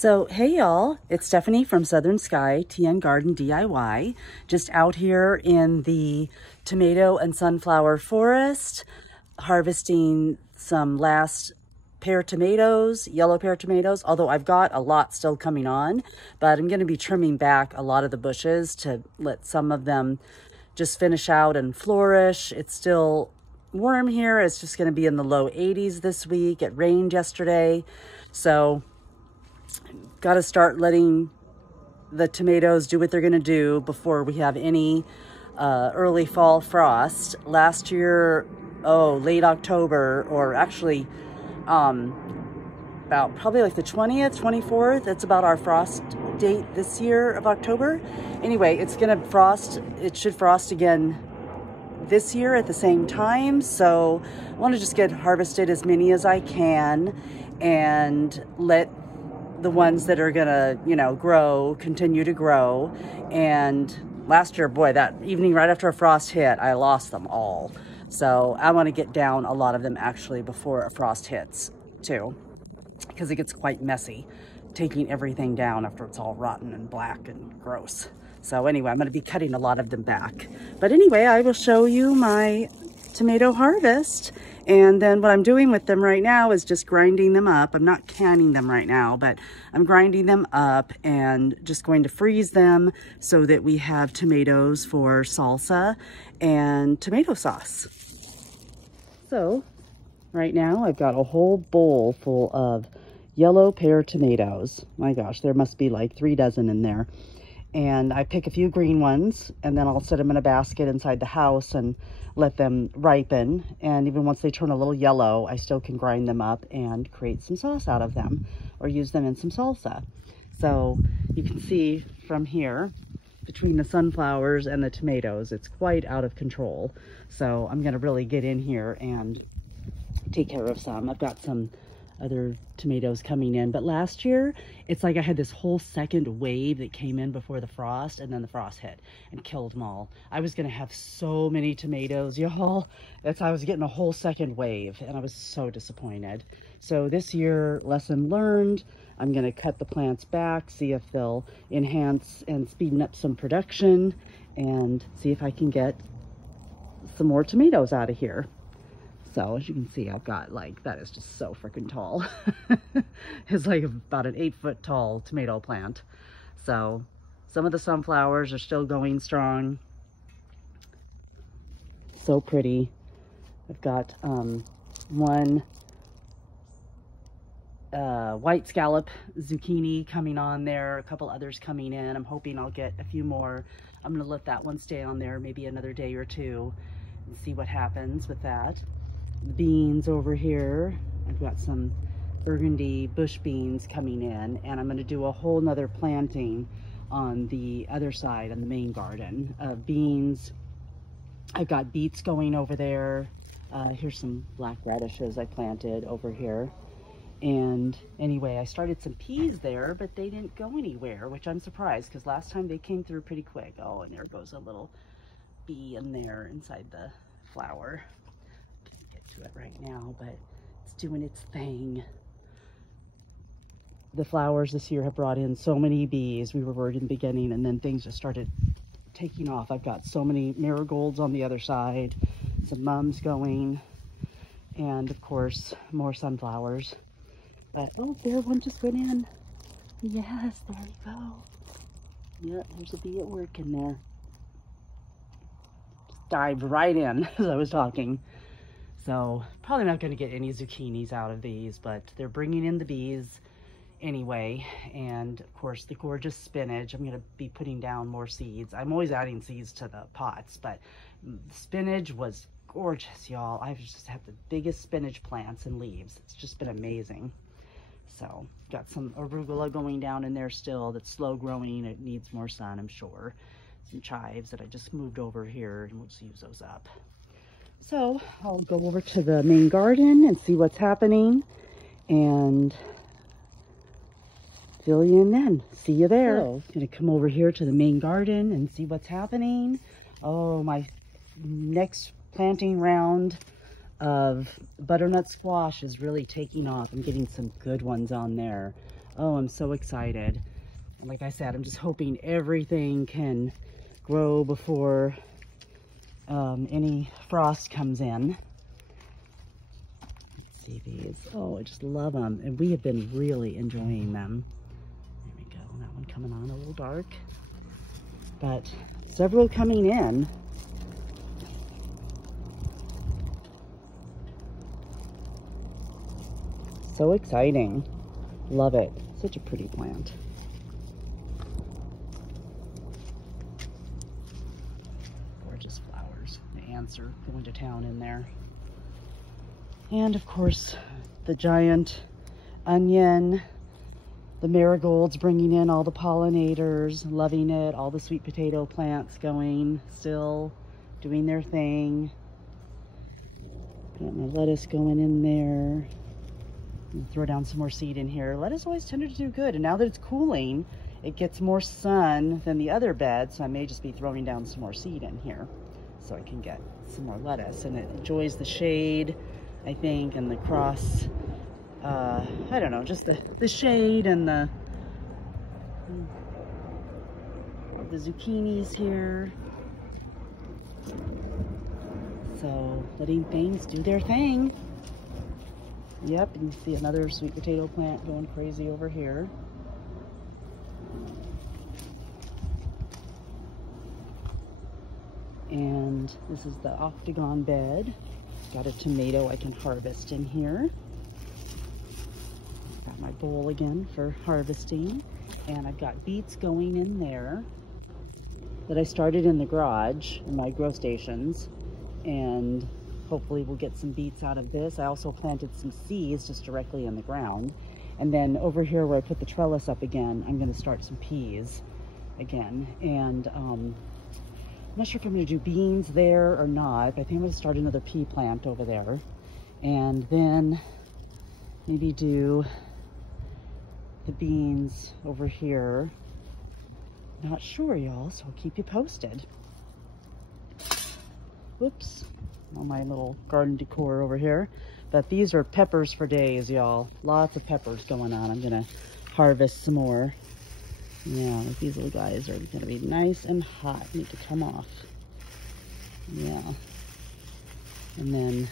So, hey y'all, it's Stephanie from SouthernSkyTNgardenDIY, just out here in the tomato and sunflower forest, harvesting some last pear tomatoes, yellow pear tomatoes, although I've got a lot still coming on, but I'm going to be trimming back a lot of the bushes to let some of them just finish out and flourish. It's still warm here. It's just going to be in the low 80s this week. It rained yesterday, so got to start letting the tomatoes do what they're going to do before we have any early fall frost. Last year, late October, or actually about probably like the 20th, 24th, that's about our frost date this year of October. Anyway, it's going to frost. It should frost again this year at the same time. So I want to just get harvested as many as I can and let the ones that are gonna, grow, continue to grow. And last year, boy, that evening right after a frost hit, I lost them all. So I want to get down a lot of them actually before a frost hits too, because it gets quite messy taking everything down after it's all rotten and black and gross. So anyway, I'm going to be cutting a lot of them back. But anyway, I will show you my tomato harvest. And then what I'm doing with them right now is just grinding them up. I'm not canning them right now, but I'm grinding them up and just going to freeze them so that we have tomatoes for salsa and tomato sauce. So right now I've got a whole bowl full of yellow pear tomatoes. My gosh, there must be like 3 dozen in there. And I pick a few green ones, and then I'll set them in a basket inside the house and let them ripen. And even once they turn a little yellow, I still can grind them up and create some sauce out of them or use them in some salsa. So you can see from here, between the sunflowers and the tomatoes, it's quite out of control. So I'm going to really get in here and take care of some. I've got some other tomatoes coming in, but last year it's like I had this whole second wave that came in before the frost, and then the frost hit and killed them all. I was gonna have so many tomatoes, y'all. I was getting a whole second wave, and I was so disappointed. So this year, lesson learned, I'm gonna cut the plants back, see if they'll enhance and speeden up some production, and see if I can get some more tomatoes out of here. So as you can see, I've got that is just so freaking tall. It's like about an 8-foot tall tomato plant. So some of the sunflowers are still going strong. So pretty. I've got one white scallop zucchini coming on there, a couple others coming in. I'm hoping I'll get a few more. I'm gonna let that one stay on there maybe another day or two and see what happens with that. Beans over here, I've got some burgundy bush beans coming in, and I'm going to do a whole nother planting on the other side on the main garden of beans. I've got beets going over there. Here's some black radishes I planted over here. And anyway, I started some peas there, but they didn't go anywhere, which I'm surprised because last time they came through pretty quick. Oh, and there goes a little bee in there inside the flower. To it right now, but it's doing its thing. The flowers this year have brought in so many bees. We were worried in the beginning, and then things just started taking off. I've got so many marigolds on the other side, some mums going, and of course more sunflowers. But oh, there, one just went in. Yes, there you go. Yep, there's a bee at work in there. Just dived right in as I was talking. So probably not going to get any zucchinis out of these, but they're bringing in the bees anyway. And of course the gorgeous spinach, I'm going to be putting down more seeds. I'm always adding seeds to the pots, but the spinach was gorgeous, y'all. I've just had the biggest spinach plants and leaves. It's just been amazing. So got some arugula going down in there still that's slow growing. It needs more sun, I'm sure. Some chives that I just moved over here, and we'll just use those up. So I'll go over to the main garden and see what's happening and fill you in then. See you there. So I'm gonna come over here to the main garden and see what's happening. Oh, my next planting round of butternut squash is really taking off. I'm getting some good ones on there. Oh, I'm so excited. And like I said, I'm just hoping everything can grow before any frost comes in. Let's see these. Oh, I just love them. And we have been really enjoying them. There we go. That one coming on a little dark. But several coming in. So exciting. Love it. Such a pretty plant. Gorgeous flowers. The ants are going to town in there. And of course, the giant onion, the marigolds bringing in all the pollinators, loving it. All the sweet potato plants going, still doing their thing. Got my lettuce going in there. Throw down some more seed in here. Lettuce always tended to do good, and now that it's cooling, it gets more sun than the other bed, so I may just be throwing down some more seed in here so I can get some more lettuce. And it enjoys the shade, I think, and the cross, I don't know, just the shade and the zucchinis here. So letting things do their thing. Yep, and you see another sweet potato plant going crazy over here. And this is the octagon bed. Got a tomato I can harvest in here. Got my bowl again for harvesting. And I've got beets going in there that I started in the garage in my grow stations. And hopefully we'll get some beets out of this. I also planted some seeds just directly in the ground. And then over here where I put the trellis up again, I'm gonna start some peas again. And I'm not sure if I'm gonna do beans there or not, but I think I'm gonna start another pea plant over there. And then maybe do the beans over here. Not sure, y'all, so I'll keep you posted. Whoops. All my little garden decor over here. But these are peppers for days, y'all. Lots of peppers going on. I'm gonna harvest some more. Yeah, like these little guys are gonna be nice and hot. Need to come off. Yeah. And then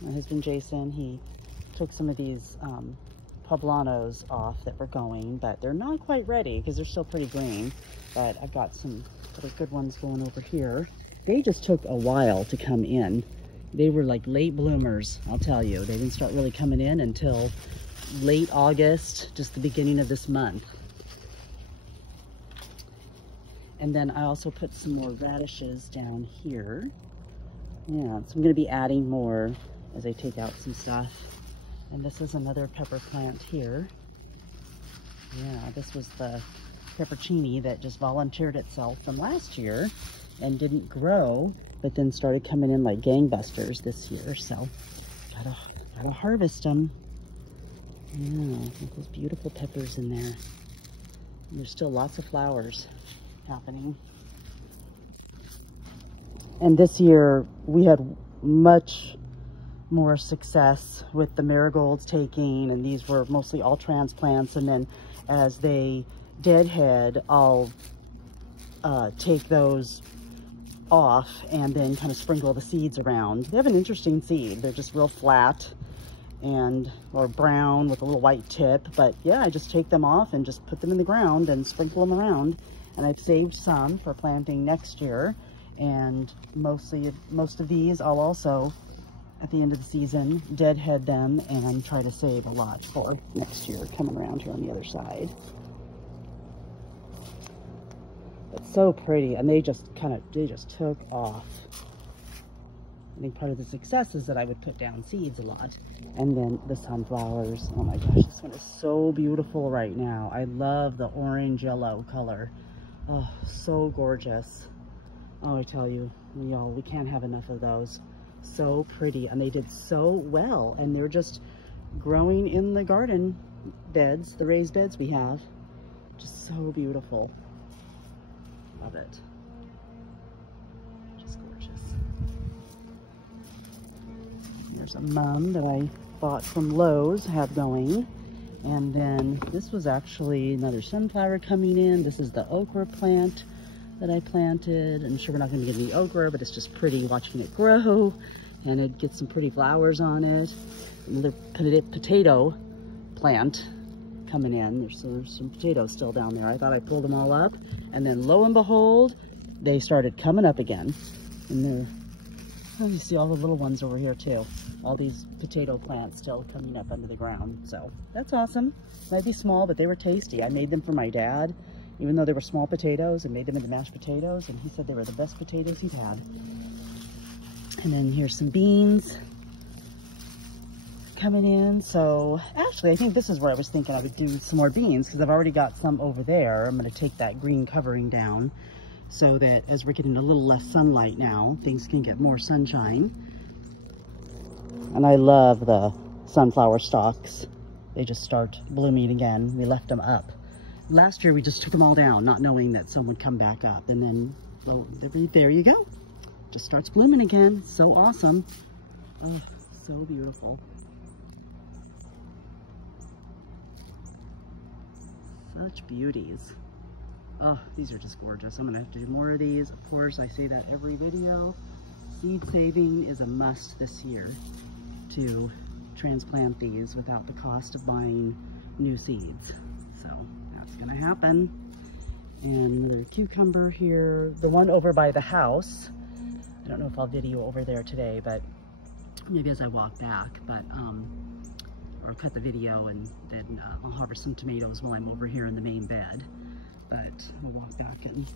my husband Jason, he took some of these poblanos off that were going, but they're not quite ready because they're still pretty green. But I've got some other good ones going over here. They just took a while to come in. They were like late bloomers, I'll tell you. They didn't start really coming in until late August, just the beginning of this month. And then I also put some more radishes down here. Yeah, so I'm gonna be adding more as I take out some stuff. And this is another pepper plant here. Yeah, this was the peppercini that just volunteered itself from last year and didn't grow, but then started coming in like gangbusters this year. So gotta harvest them. Yeah, with those beautiful peppers in there. And there's still lots of flowers happening. And this year we had much more success with the marigolds taking, and these were mostly all transplants. And then as they deadhead, I'll take those off and then kind of sprinkle the seeds around. They have an interesting seed. They're just real flat and or brown with a little white tip. But yeah, I just take them off and just put them in the ground and sprinkle them around. And I've saved some for planting next year. And most of these I'll also, at the end of the season, deadhead them and try to save a lot for next year coming around here on the other side. It's so pretty, and they just took off. I think part of the success is that I would put down seeds a lot. And then the sunflowers, oh my gosh, this one is so beautiful right now. I love the orange yellow color. Oh, so gorgeous. Oh, I tell you, y'all, we can't have enough of those. So pretty, and they did so well, and they're just growing in the garden beds, the raised beds we have. Just so beautiful. Love it. Just gorgeous. There's a mum that I bought from Lowe's have going. And then this was actually another sunflower coming in. This is the okra plant that I planted. I'm sure we're not going to get any okra, but it's just pretty watching it grow. And it gets some pretty flowers on it. Another potato plant coming in. There's some potatoes still down there. I thought I pulled them all up. And then lo and behold, they started coming up again. And they're, oh, you see all the little ones over here too. All these potato plants still coming up under the ground. So that's awesome. Might be small, but they were tasty. I made them for my dad, even though they were small potatoes, and made them into mashed potatoes. And he said they were the best potatoes he'd had. And then here's some beans coming in. So actually, I think this is where I was thinking I would do some more beans, because I've already got some over there. I'm going to take that green covering down so that as we're getting a little less sunlight now, things can get more sunshine. And I love the sunflower stalks. They just start blooming again. We left them up. Last year we just took them all down, not knowing that some would come back up. And then, well, there you go. Just starts blooming again. So awesome. Oh, so beautiful. Such beauties. Oh, these are just gorgeous. I'm gonna have to do more of these. Of course, I say that every video. Seed saving is a must this year to transplant these without the cost of buying new seeds. So that's gonna happen. And another cucumber here. The one over by the house, I don't know if I'll video over there today, but maybe as I walk back, but or cut the video, and then I'll harvest some tomatoes while I'm over here in the main bed. But I'll walk back, and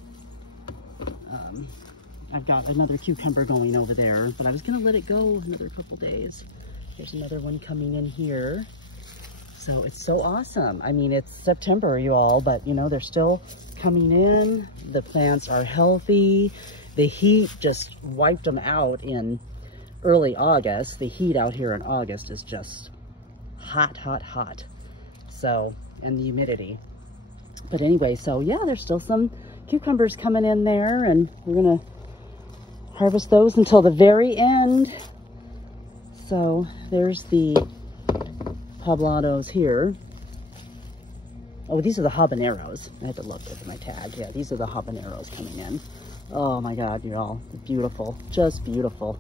I've got another cucumber going over there, but I was gonna let it go another couple days. There's another one coming in here. So it's so awesome. I mean, it's September, you all, but you know, they're still coming in. The plants are healthy. The heat just wiped them out in early August. The heat out here in August is just hot, hot, hot. So, and the humidity. But anyway, so yeah, there's still some cucumbers coming in there, and we're gonna harvest those until the very end. So there's the poblados here. Oh, these are the habaneros. I had to look at my tag. Yeah, these are the habaneros coming in. Oh my God, you're all beautiful, just beautiful.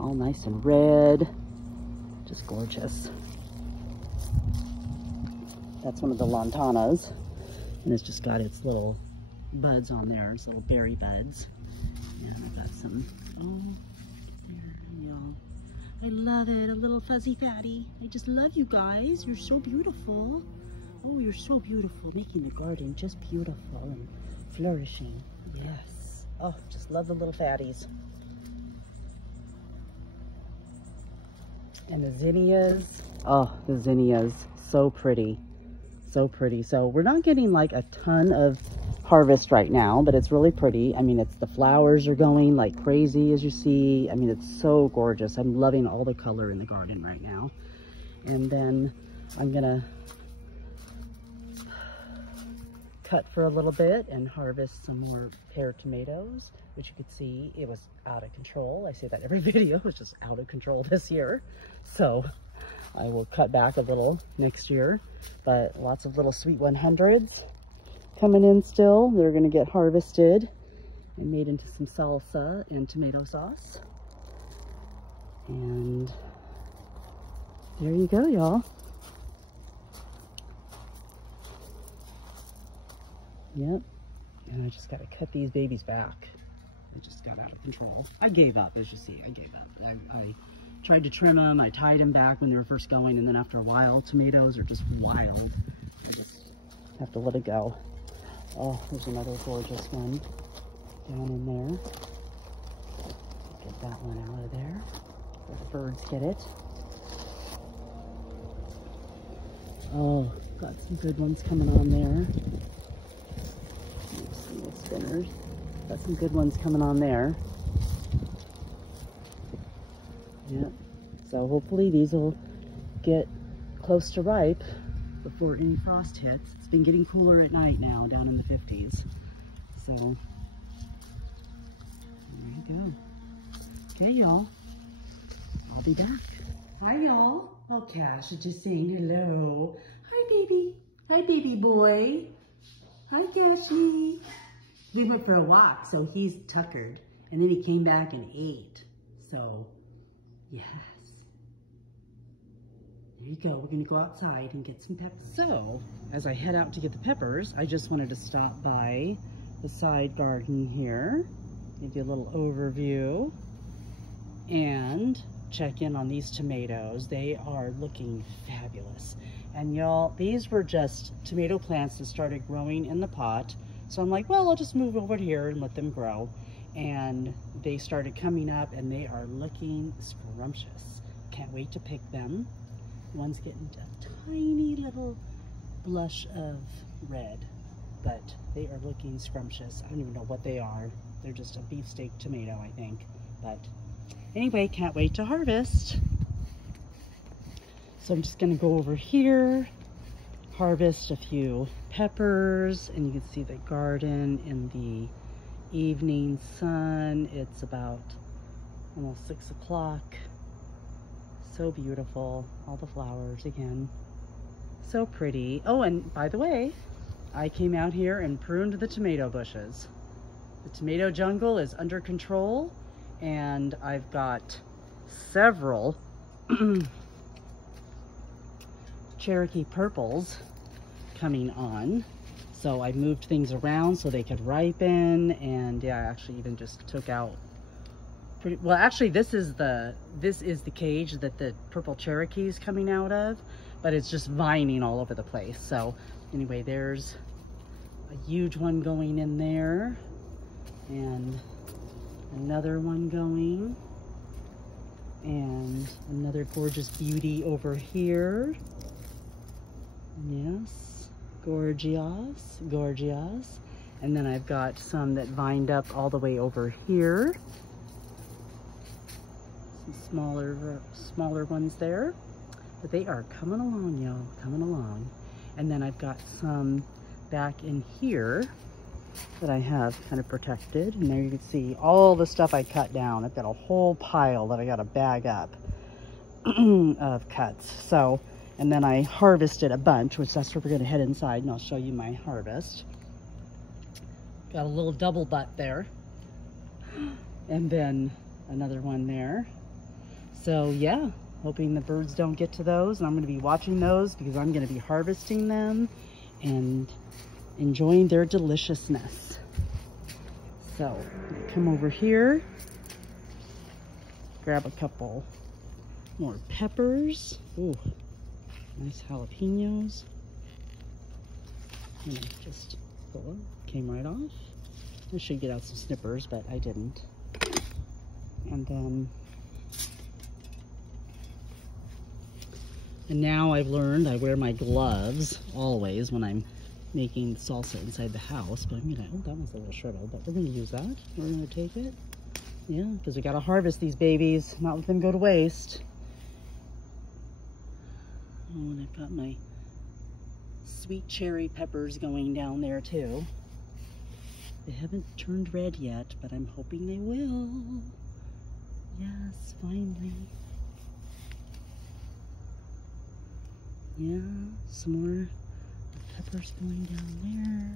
All nice and red, just gorgeous. That's one of the lantanas, and it's just got its little buds on there, its little berry buds. And I've got some, oh, here, y'all. I love it, a little fuzzy fatty. I just love you guys. You're so beautiful. Oh, you're so beautiful, making the garden just beautiful and flourishing. Yes. Oh, just love the little fatties. And the zinnias. Oh, the zinnias, so pretty. So pretty. So we're not getting like a ton of harvest right now, but it's really pretty. I mean, it's the flowers are going like crazy, as you see. I mean, it's so gorgeous. I'm loving all the color in the garden right now. And then I'm gonna cut for a little bit and harvest some more pear tomatoes, which you could see it was out of control. I say that every video, it's just out of control this year. So I will cut back a little next year, but lots of little sweet 100s coming in still. They're gonna get harvested and made into some salsa and tomato sauce. And there you go, y'all. Yep, and I just gotta cut these babies back. They just got out of control. I gave up, as you see, I gave up. I tried to trim them, I tied them back when they were first going, and then after a while, tomatoes are just wild. I just have to let it go. Oh, there's another gorgeous one down in there. Get that one out of there, where the birds get it. Oh, got some good ones coming on there. Spinners. Got some good ones coming on there. Yep. So hopefully these will get close to ripe before any frost hits. It's been getting cooler at night now, down in the 50s. So there you go. Okay, y'all. I'll be back. Hi, y'all. Oh, Cash is just saying hello. Hi, baby. Hi, baby boy. Hi, Cashy. We went for a walk, so he's tuckered. And then he came back and ate. So, yes. There you go. We're going to go outside and get some peppers. So, as I head out to get the peppers, I just wanted to stop by the side garden here. Give you a little overview. And check in on these tomatoes. They are looking fabulous. And y'all, these were just tomato plants that started growing in the pot. So I'm like, well, I'll just move over here and let them grow. And they started coming up and they are looking scrumptious. Can't wait to pick them. One's getting a tiny little blush of red, but they are looking scrumptious. I don't even know what they are. They're just a beefsteak tomato, I think. But anyway, can't wait to harvest. So I'm just gonna go over here, harvest a few peppers, and you can see the garden in the evening sun. It's about almost 6 o'clock. So beautiful, all the flowers again. So pretty. Oh, and by the way, I came out here and pruned the tomato bushes. The tomato jungle is under control, and I've got several Cherokee purples coming on. So I moved things around so they could ripen, and yeah, I actually even just took out pretty well. Actually, this is the cage that the purple Cherokee is coming out of, but it's just vining all over the place. So anyway, there's a huge one going in there, and another one going, and another gorgeous beauty over here. Yes, gorgeous, gorgeous. And then I've got some that vined up all the way over here. Some smaller ones there, but they are coming along, y'all, coming along. And then I've got some back in here that I have kind of protected, and there you can see all the stuff I cut down. I've got a whole pile that I got to bag up of cuts. So, and then I harvested a bunch, which that's where we're going to head inside, and I'll show you my harvest. Got a little double butt there, and then another one there. So yeah, hoping the birds don't get to those, and I'm going to be watching those because I'm going to be harvesting them and enjoying their deliciousness. So come over here, grab a couple more peppers. Ooh, nice jalapenos. And just came right off. I should get out some snippers, but I didn't. And then, and now I've learned I wear my gloves always when I'm making salsa inside the house. But I'm gonna, oh, that one's a little shriveled, but we're gonna use that. We're gonna take it. Yeah, because we gotta harvest these babies, not let them go to waste. Oh, and I've got my sweet cherry peppers going down there too. They haven't turned red yet, but I'm hoping they will. Yes, finally. Yeah, some more peppers going down there.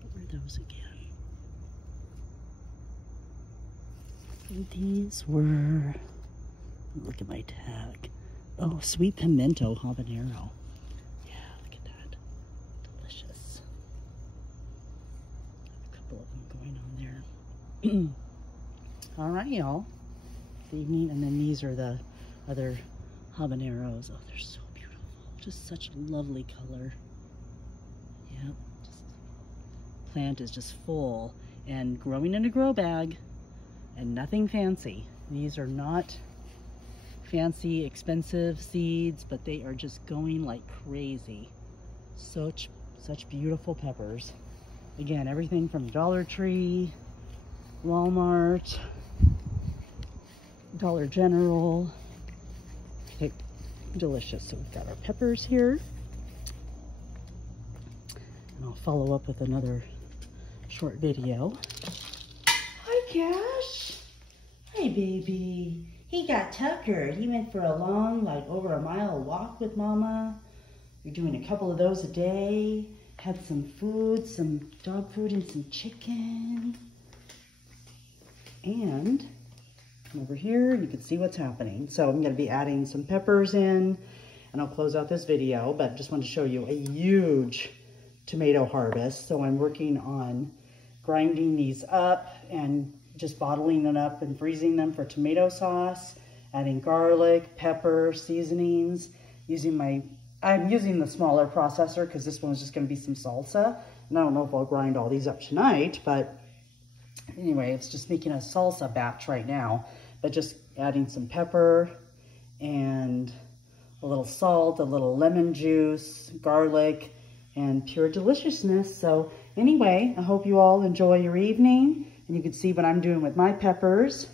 What were those again? These were, look at my tag. Oh, sweet pimento habanero. Yeah, look at that. Delicious. A couple of them going on there. All right, y'all. Good evening. And then these are the other habaneros. Oh, they're so beautiful. Just such a lovely color. Yep. Plant is just full and growing in a grow bag and nothing fancy. These are not fancy, expensive seeds, but they are just going like crazy. Such beautiful peppers. Again, everything from Dollar Tree, Walmart, Dollar General. Okay, delicious. So we've got our peppers here. And I'll follow up with another short video. Hi, Cash. Hi, baby. He got tuckered. He went for a long, like over a mile walk with Mama. We're doing a couple of those a day. Had some food, some dog food and some chicken. And over here, you can see what's happening. So I'm gonna be adding some peppers in, and I'll close out this video, but just wanted to show you a huge tomato harvest. So I'm working on grinding these up and just bottling them up and freezing them for tomato sauce, adding garlic, pepper, seasonings, I'm using the smaller processor because this one's just gonna be some salsa. And I don't know if I'll grind all these up tonight, but anyway, it's just making a salsa batch right now, but just adding some pepper and a little salt, a little lemon juice, garlic, and pure deliciousness. So anyway, I hope you all enjoy your evening, and you can see what I'm doing with my peppers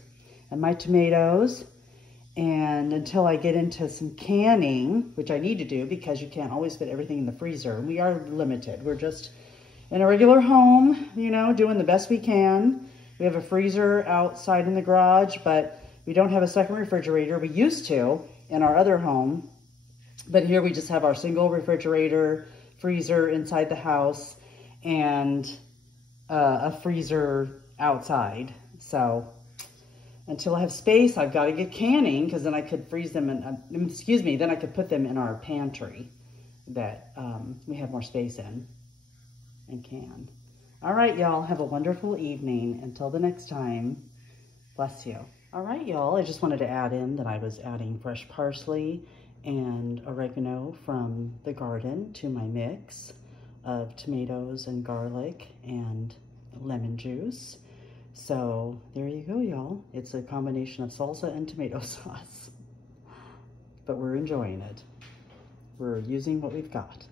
and my tomatoes. And until I get into some canning, which I need to do because you can't always fit everything in the freezer. We are limited. We're just in a regular home, you know, doing the best we can. We have a freezer outside in the garage, but we don't have a second refrigerator. We used to in our other home, but here we just have our single refrigerator, freezer inside the house, and a freezer outside. So until I have space, I've got to get canning, because then I could freeze them in, then I could put them in our pantry that we have more space in and can. All right, y'all, have a wonderful evening. Until the next time, bless you. All right, y'all, I just wanted to add in that I was adding fresh parsley and oregano from the garden to my mix of tomatoes and garlic and lemon juice. So there you go, y'all. It's a combination of salsa and tomato sauce, but we're enjoying it. We're using what we've got.